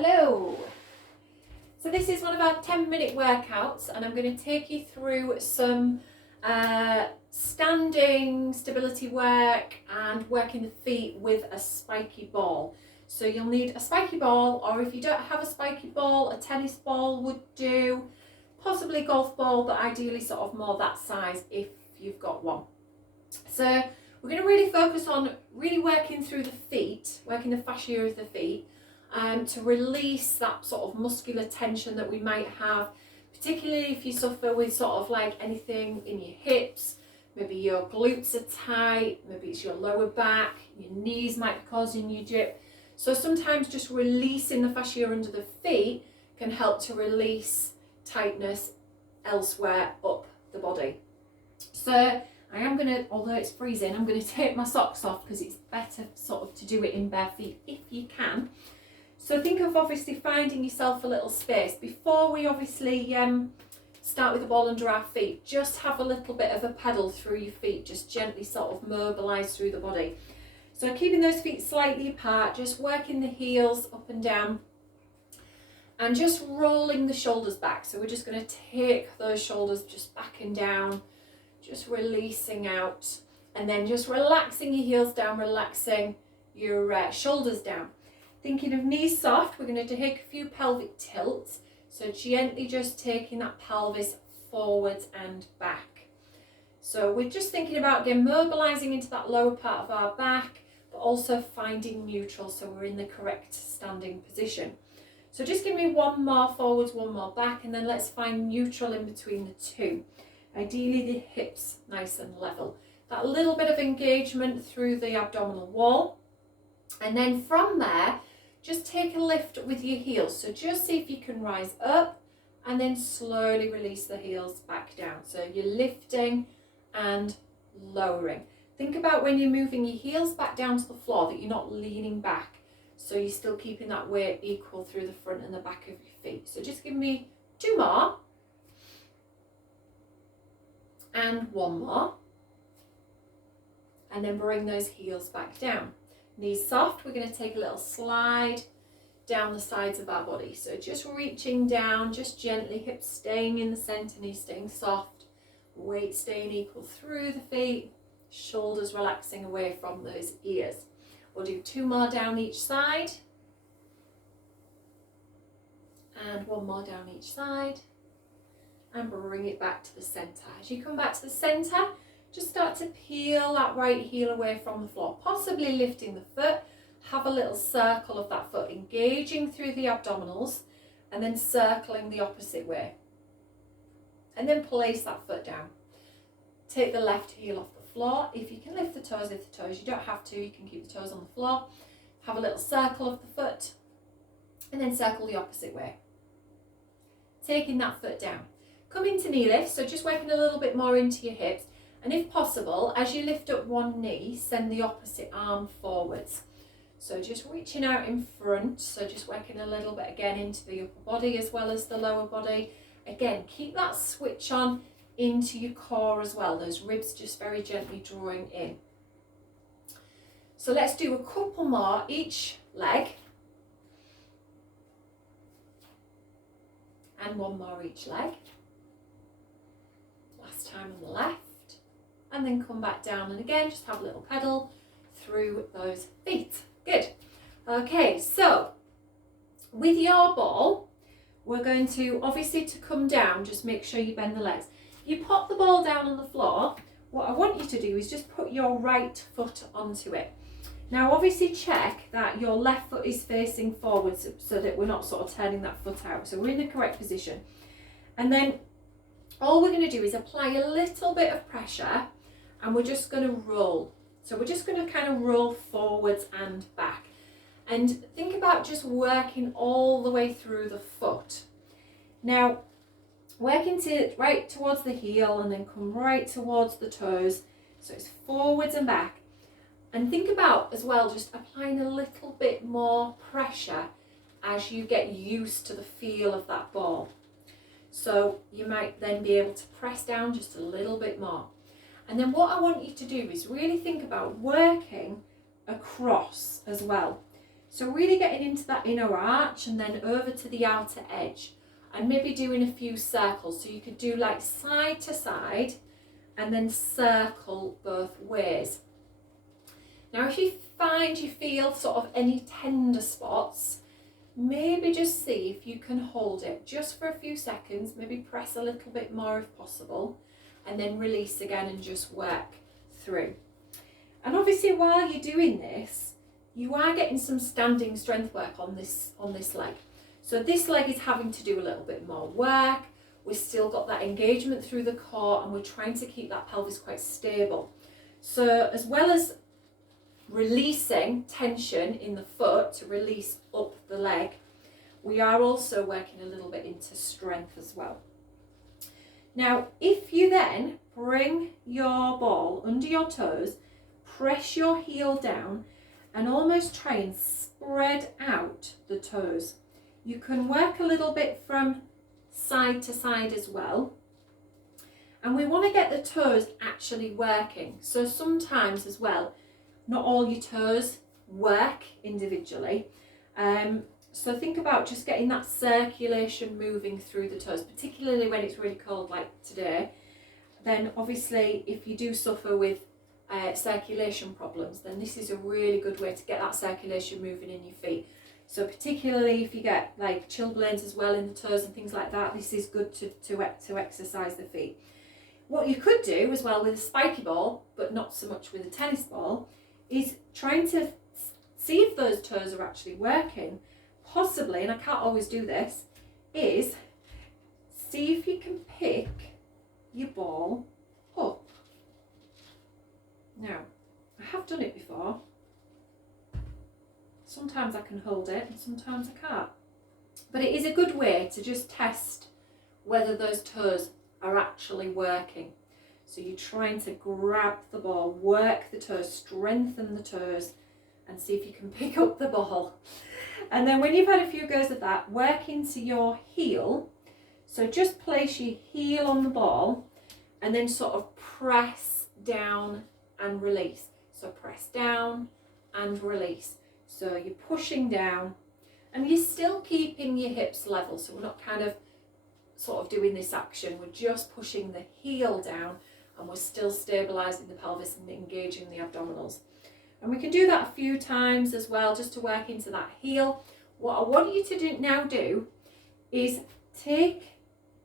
Hello. So this is one of our 10-minute workouts, and I'm going to take you through some standing stability work and working the feet with a spiky ball. So you'll need a spiky ball, or if you don't have a spiky ball, a tennis ball would do, possibly golf ball, but ideally sort of more that size if you've got one. So we're going to really focus on really working through the feet, working the fascia of the feet, to release that sort of muscular tension that we might have, particularly if you suffer with sort of like anything in your hips. Maybe your glutes are tight, maybe it's your lower back, your knees might be causing you jip. So sometimes just releasing the fascia under the feet can help to release tightness elsewhere up the body. So I am going to, although it's freezing, I'm going to take my socks off because it's better sort of to do it in bare feet if you can. So think of obviously finding yourself a little space. Before we obviously start with the ball under our feet, just have a little bit of a pedal through your feet, just gently sort of mobilise through the body. So keeping those feet slightly apart, just working the heels up and down and just rolling the shoulders back. So we're just going to take those shoulders just back and down, just releasing out, and then just relaxing your heels down, relaxing your shoulders down. Thinking of knees soft, we're going to take a few pelvic tilts. So gently just taking that pelvis forwards and back. So we're just thinking about, again, mobilising into that lower part of our back, but also finding neutral so we're in the correct standing position. So just give me one more forwards, one more back, and then let's find neutral in between the two. Ideally the hips nice and level. That little bit of engagement through the abdominal wall. And then from there, just take a lift with your heels. So just see if you can rise up and then slowly release the heels back down. So you're lifting and lowering. Think about when you're moving your heels back down to the floor that you're not leaning back. So you're still keeping that weight equal through the front and the back of your feet. So just give me two more. And one more. And then bring those heels back down. Knees soft, we're going to take a little slide down the sides of our body. So just reaching down, just gently, hips staying in the centre, knees staying soft, weight staying equal through the feet, shoulders relaxing away from those ears. We'll do two more down each side. And one more down each side. And bring it back to the centre. As you come back to the centre, just start to peel that right heel away from the floor, possibly lifting the foot. Have a little circle of that foot, engaging through the abdominals and then circling the opposite way. And then place that foot down. Take the left heel off the floor. If you can lift the toes, lift the toes. You don't have to, you can keep the toes on the floor. Have a little circle of the foot and then circle the opposite way. Taking that foot down. Come into knee lift, so just working a little bit more into your hips. And if possible, as you lift up one knee, send the opposite arm forwards. So just reaching out in front, so just working a little bit again into the upper body as well as the lower body. Again, keep that switch on into your core as well, those ribs just very gently drawing in. So let's do a couple more each leg. And one more each leg. Last time on the left. And then come back down, and again just have a little pedal through those feet. Good. Okay, so with your ball we're going to, obviously to come down, just make sure you bend the legs. You pop the ball down on the floor. What I want you to do is just put your right foot onto it. Now obviously check that your left foot is facing forwards so that we're not sort of turning that foot out, so we're in the correct position. And then all we're going to do is apply a little bit of pressure and we're just going to roll. So we're just going to kind of roll forwards and back. And think about just working all the way through the foot. Now, working right towards the heel and then come right towards the toes. So it's forwards and back. And think about as well just applying a little bit more pressure as you get used to the feel of that ball. So you might then be able to press down just a little bit more. And then what I want you to do is really think about working across as well. So really getting into that inner arch and then over to the outer edge, and maybe doing a few circles. So you could do like side to side and then circle both ways. Now if you find you feel sort of any tender spots, maybe just see if you can hold it just for a few seconds, maybe press a little bit more if possible, and then release again and just work through. And obviously while you're doing this, you are getting some standing strength work on this leg. So this leg is having to do a little bit more work. We've still got that engagement through the core, and we're trying to keep that pelvis quite stable. So as well as releasing tension in the foot to release up the leg, we are also working a little bit into strength as well. Now, if you then bring your ball under your toes, press your heel down and almost try and spread out the toes. You can work a little bit from side to side as well. And we want to get the toes actually working. So sometimes as well, not all your toes work individually. So think about just getting that circulation moving through the toes, particularly when it's really cold like today. Then obviously if you do suffer with circulation problems, then this is a really good way to get that circulation moving in your feet. So particularly if you get like chilblains as well in the toes and things like that, this is good to exercise the feet. What you could do as well with a spiky ball, but not so much with a tennis ball, is trying to see if those toes are actually working. Possibly, and I can't always do this, is see if you can pick your ball up. Now, I have done it before. Sometimes I can hold it and sometimes I can't. But it is a good way to just test whether those toes are actually working. So you're trying to grab the ball, work the toes, strengthen the toes, and see if you can pick up the ball. And then when you've had a few goes of that, work into your heel. So just place your heel on the ball and then sort of press down and release. So press down and release. So you're pushing down and you're still keeping your hips level. So we're not kind of sort of doing this action. We're just pushing the heel down and we're still stabilising the pelvis and engaging the abdominals. And we can do that a few times as well, just to work into that heel. What I want you to now do is take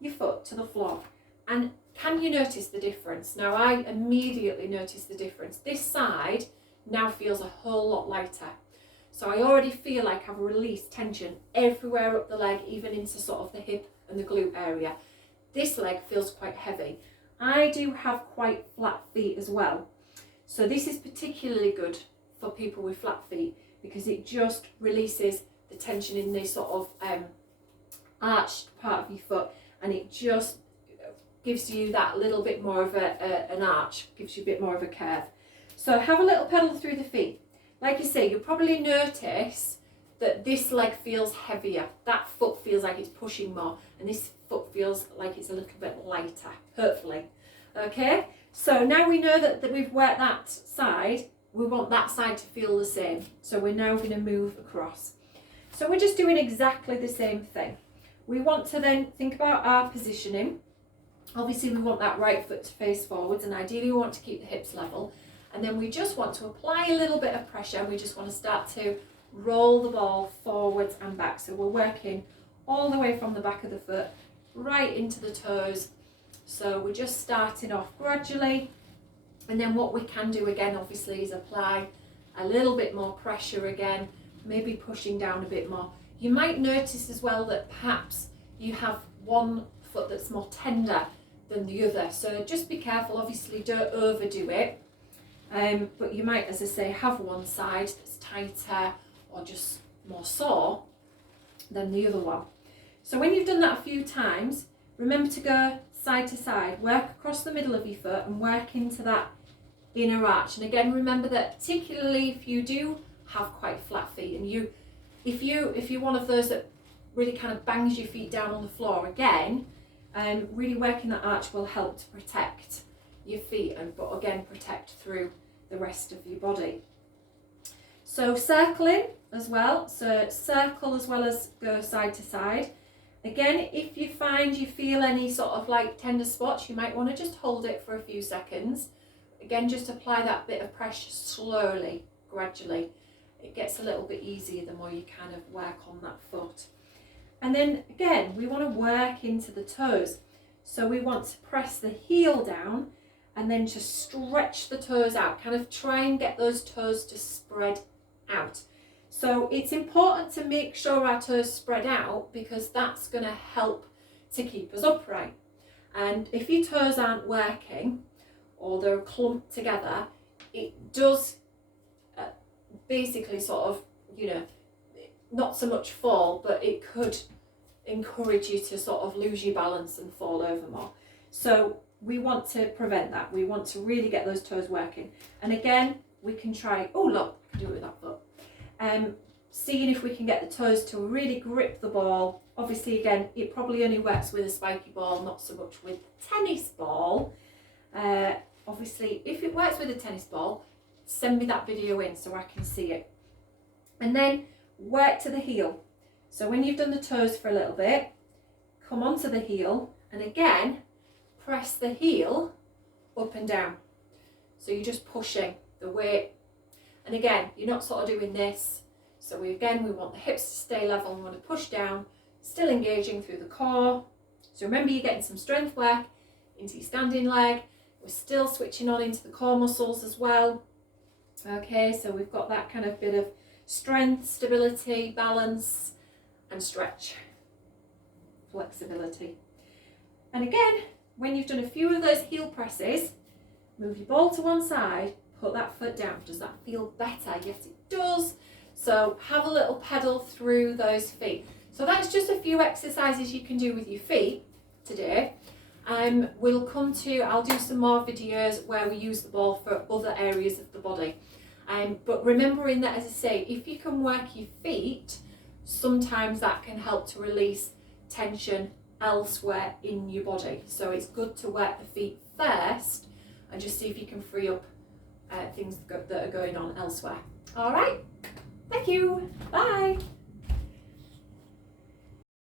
your foot to the floor. And can you notice the difference? Now, I immediately notice the difference. This side now feels a whole lot lighter. So I already feel like I've released tension everywhere up the leg, even into sort of the hip and the glute area. This leg feels quite heavy. I do have quite flat feet as well. So this is particularly good for people with flat feet because it just releases the tension in this sort of arched part of your foot, and it just gives you that little bit more of an arch, gives you a bit more of a curve. So have a little pedal through the feet. Like you say, you'll probably notice that this leg feels heavier. That foot feels like it's pushing more, and this foot feels like it's a little bit lighter, hopefully. Okay, so now we know that we've worked that side, we want that side to feel the same. So we're now going to move across. So we're just doing exactly the same thing. We want to then think about our positioning. Obviously we want that right foot to face forwards, and ideally we want to keep the hips level. And then we just want to apply a little bit of pressure, and we just want to start to roll the ball forwards and back. So we're working all the way from the back of the foot right into the toes. So we're just starting off gradually, and then what we can do again obviously is apply a little bit more pressure again, maybe pushing down a bit more. You might notice as well that perhaps you have one foot that's more tender than the other, so just be careful. Obviously don't overdo it, but you might, as I say, have one side that's tighter or just more sore than the other one. So when you've done that a few times, remember to go side to side, work across the middle of your foot and work into that inner arch. And again, remember that particularly if you do have quite flat feet, and if you're one of those that really kind of bangs your feet down on the floor, again, really working that arch will help to protect your feet, but again protect through the rest of your body. So circling as well, so circle as well as go side to side. Again, if you find you feel any sort of like tender spots, you might want to just hold it for a few seconds. Again, just apply that bit of pressure slowly, gradually. It gets a little bit easier the more you kind of work on that foot. And then again, we want to work into the toes. So we want to press the heel down and then just stretch the toes out, kind of try and get those toes to spread out. So it's important to make sure our toes spread out because that's going to help to keep us upright. And if your toes aren't working or they're clumped together, it does basically sort of, you know, not so much fall, but it could encourage you to sort of lose your balance and fall over more. So we want to prevent that. We want to really get those toes working. And again, we can try, oh look, I can do it with that foot. Seeing if we can get the toes to really grip the ball. Obviously, again, it probably only works with a spiky ball, not so much with tennis ball. Obviously, if it works with a tennis ball, send me that video in so I can see it. And then work to the heel. So when you've done the toes for a little bit, come onto the heel and again, press the heel up and down. So you're just pushing the weight. And again, you're not sort of doing this. So we want the hips to stay level and we want to push down, still engaging through the core. So remember, you're getting some strength work into your standing leg. We're still switching on into the core muscles as well. Okay, so we've got that kind of bit of strength, stability, balance, and stretch, flexibility. And again, when you've done a few of those heel presses, move your ball to one side, put that foot down. Does that feel better? Yes, it does. So have a little pedal through those feet. So that's just a few exercises you can do with your feet today. I'll do some more videos where we use the ball for other areas of the body. But remembering that, as I say, if you can work your feet, sometimes that can help to release tension elsewhere in your body. So it's good to work the feet first and just see if you can free up things that are going on elsewhere. All right, thank you, bye.